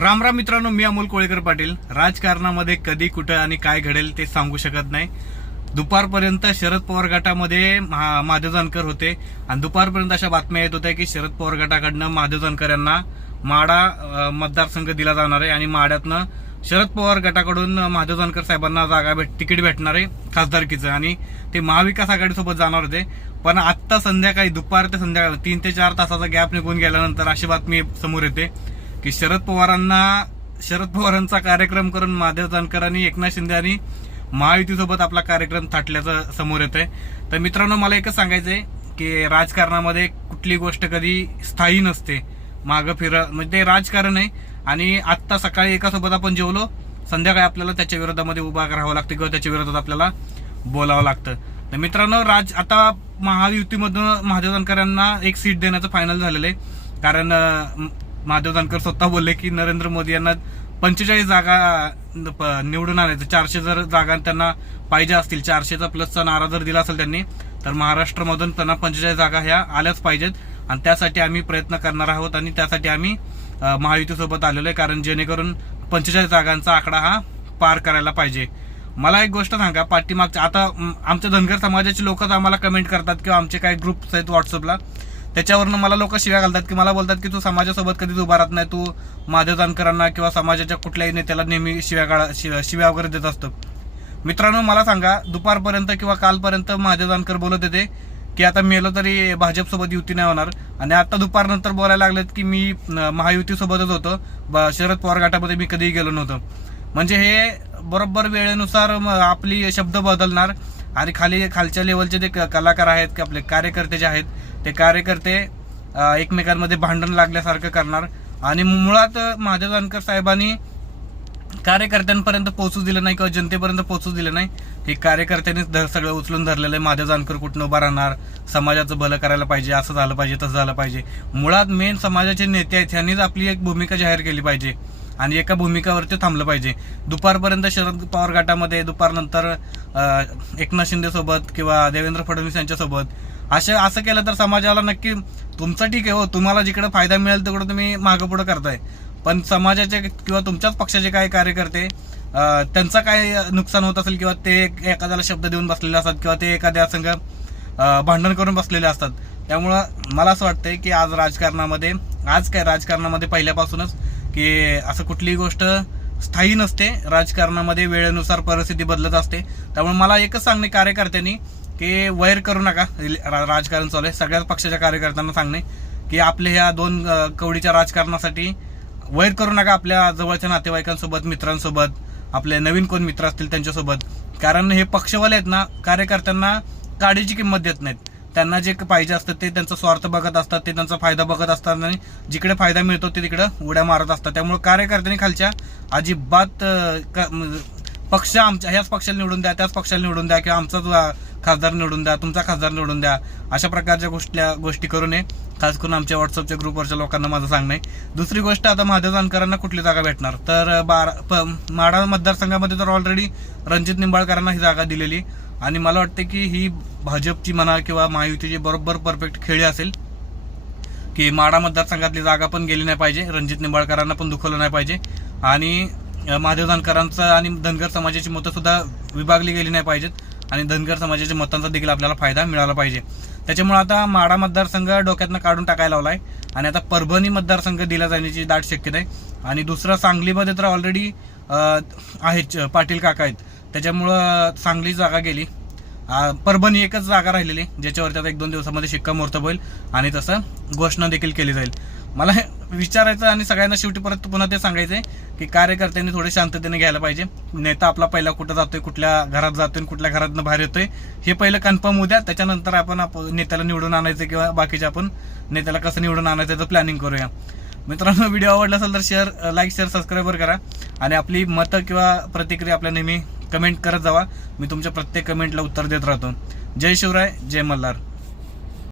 राम राम मित्रांनो मी अमोल कोळेकर पाटील. राजकारणामध्ये कधी कुठं आणि काय घडेल ते सांगू शकत नाही. दुपारपर्यंत शरद पवार गटामध्ये महा- महादेव जानकर होते. आणि दुपारपर्यंत अशा बातम्या येत होत्या की शरद पवार गटाकडनं महादेव जानकर यांना माडा मतदारसंघ दिला जाणार आहे. आणि माड्यातनं शरद पवार गटाकडून महादेव जानकर साहेबांना जागा भेट तिकीट भेटणार आहे खासदारकीचं. आणि ते महाविकास आघाडीसोबत जाणार होते. पण आत्ता संध्याकाळी दुपार ते संध्याकाळ तीन ते चार तासाचा गॅप निघून गेल्यानंतर अशी बातमी समोर येते. की शरद पवारांना शरद पवारांचा कार्यक्रम करून महादेव जानकरांनी एकनाथ शिंदे आणि महायुतीसोबत आपला कार्यक्रम थाटल्याचं समोर येत आहे तर मित्रांनो मला एकच सांगायचंय की राजकारणामध्ये कुठली गोष्ट कधी स्थायी नसते मागं फिर म्हणजे ते राजकारण आहे. आणि आत्ता सकाळी एकासोबत आपण जेवलो संध्याकाळी आपल्याला त्याच्या विरोधामध्ये उभा राहावं लागतं किंवा त्याच्या विरोधात आपल्याला बोलावं लागतं. तर मित्रांनो राज आता महायुतीमधून महादेव जानकरांना एक सीट देण्याचं फायनल झालेलं आहे. कारण महादेव जानकर स्वतः बोलले की नरेंद्र मोदी यांना पंचेचाळीस जागा प- निवडून आणायचं चारशे जर जागा त्यांना पाहिजे असतील चारशेचा प्लसचा नारा जर दिला असेल त्यांनी तर महाराष्ट्रामधून त्यांना पंचेचाळीस जागा ह्या आल्याच पाहिजेत. आणि त्यासाठी आम्ही प्रयत्न करणार आहोत आणि त्यासाठी आम्ही महायुतीसोबत आलेलो आहे. कारण जेणेकरून पंचेचाळीस जागांचा आकडा हा पार करायला पाहिजे. मला एक गोष्ट सांगा पाठीमागच्या आता आमच्या धनगर समाजाचे लोकच आम्हाला कमेंट करतात किंवा आमचे काही ग्रुप्स आहेत व्हॉट्सअपला त्याच्यावरनं मला लोक शिव्या घालतात की मला बोलतात की तू समाजासोबत कधीच उभा राहत नाही तू महादेव जानकरांना किंवा समाजाच्या कुठल्याही नेत्याला नेहमी शिव्या गाळा शिव्या शिव्या वगैरे देत असतो. मित्रांनो मला सांगा दुपारपर्यंत किंवा कालपर्यंत महादेव जानकर बोलत होते की आता मेलो तरी भाजपसोबत युती नाही होणार. आणि आता दुपारनंतर बोलायला लागलेत की मी महायुतीसोबतच होतो. ब- शरद पवार गटामध्ये मी कधीही गेलो नव्हतो. म्हणजे हे बरोबर वेळेनुसार आपली शब्द बदलणार. आणि खाली खालच्या लेवलचे जे कलाकार आहेत की आपले कार्यकर्ते जे आहेत ते कार्यकर्ते एकमेकांमध्ये भांडण लागल्यासारखं करणार. आणि मुळात महादेव जानकर साहेबांनी कार्यकर्त्यांपर्यंत पोहोचू दिलं नाही किंवा जनतेपर्यंत पोहोचू दिलं नाही. हे कार्यकर्त्यांनीच धर- सगळं उचलून धरलेलं आहे. माझ्या जानकर कुठनं उभा राहणार? समाजाचं भलं करायला पाहिजे. असं झालं पाहिजे तसं झालं पाहिजे. मुळात मेन समाजाचे नेते आहेत ह्यांनीच आपली एक भूमिका जाहीर केली पाहिजे. आणि एका भूमिकावरती थांबलं पाहिजे. दुपारपर्यंत शरद पवार गटामध्ये दुपारनंतर एकनाथ शिंदे सोबत किंवा देवेंद्र फडणवीस यांच्यासोबत असं असं केलं तर समाजाला नक्की तुमचं ठीक आहे हो. तुम्हाला जिकडे फायदा मिळेल तिकडे तुम्ही मागं पुढं करताय. पण समाजाचे किंवा तुमच्याच पक्षाचे काय कार्यकर्ते त्यांचं काय नुकसान होत असेल किंवा ते एखाद्याला शब्द देऊन बसलेले असतात किंवा ते एखाद्या संघ भांडण करून बसलेले असतात. त्यामुळं मला असं वाटतंय की आज राजकारणामध्ये आज काय राजकारणामध्ये पहिल्यापासूनच की असं कुठलीही गोष्ट स्थायी नसते. राजकारणामध्ये वेळेनुसार परिस्थिती बदलत असते. त्यामुळे मला एकच सांगणे कार्यकर्त्यांनी की वैर करू नका. राजकारण चालू आहे. सगळ्याच पक्षाच्या कार्यकर्त्यांना सांगणे की आपल्या ह्या दोन कवडीच्या राजकारणासाठी वैर करू नका आपल्या जवळच्या नातेवाईकांसोबत मित्रांसोबत. आपले नवीन कोण मित्र असतील त्यांच्यासोबत. कारण हे पक्षवाले आहेत ना कार्यकर्त्यांना काडीची किंमत देत नाहीत. त्यांना जे पाहिजे असतं ते त्यांचा स्वार्थ बघत असतात ते त्यांचा फायदा बघत असतात आणि जिकडे फायदा मिळतो ते तिकडे उड्या मारत असतात. त्यामुळे कार्यकर्त्यांनी खालच्या अजिबात क- पक्ष आमच्या ह्याच पक्षाला निवडून द्या त्याच पक्षाला निवडून द्या किंवा आमचा खासदार निवडून द्या तुमचा खासदार निवडून द्या अशा प्रकारच्या गोष्टी गोष्टी करू नये. खास करून आमच्या व्हॉट्सअपच्या ग्रुपवरच्या लोकांना माझं सांगणं आहे दुसरी गोष्ट आता महादेव जानकरांना कुठली जागा भेटणार? तर बारा प- मतदारसंघामध्ये तर ऑलरेडी रणजित निंबाळकरांना ही जागा दिलेली. आणि मला वाटतं की ही भाजपची म्हणा किंवा महायुतीची बरोबर परफेक्ट खेळी असेल. की माडा मतदारसंघातली जागा पण गेली नाही पाहिजे रणजित निंबाळकरांना पण दुखवलं नाही पाहिजे. आणि महादेव जानकरांचं आणि धनगर समाजाची मतं सुद्धा विभागली गेली नाही पाहिजेत. आणि धनगर समाजाच्या मतांचा देखील आपल्याला फायदा मिळाला पाहिजे. त्याच्यामुळे आता माडा मतदारसंघ डोक्यातनं काढून टाकायला लावलाय आणि आता परभणी मतदारसंघ दिला जाण्याची दाट शक्यता आहे. आणि दुसरा सांगलीमध्ये तर ऑलरेडी आहेत पाटील काका आहेत. त्याच्यामुळं सांगली जागा गेली. परभणी एकच जागा राहिलेली ज्याच्यावरती आता एक दोन दिवसामध्ये शिक्कामोर्तब होईल आणि तसं घोषणा देखील केली जाईल. मला हे विचारायचं आणि सगळ्यांना शेवटी परत पुन्हा ते सांगायचंय की कार्यकर्त्यांनी थोडे शांततेने घ्यायला पाहिजे. नेता आपला पहिला कुठं जातोय कुठल्या घरात जातोय कुठल्या घरातनं बाहेर येतोय हे पहिलं कन्फर्म होऊ द्या. त्याच्यानंतर आपण आप- नेत्याला निवडून आणायचं किंवा बाकीचे आपण नेत्याला कसं निवडून आणायचं त्याचं प्लॅनिंग करूया. मित्रांनो व्हिडिओ आवडला असेल तर शेअर लाईक शेअर सबस्क्राईबर करा. आणि आपली मतं किंवा प्रतिक्रिया आपल्या नेहमी कमेंट करत जावा. मी तुमच्या प्रत्येक कमेंटला उत्तर देत राहतो. जय शिवराय जय मल्हार.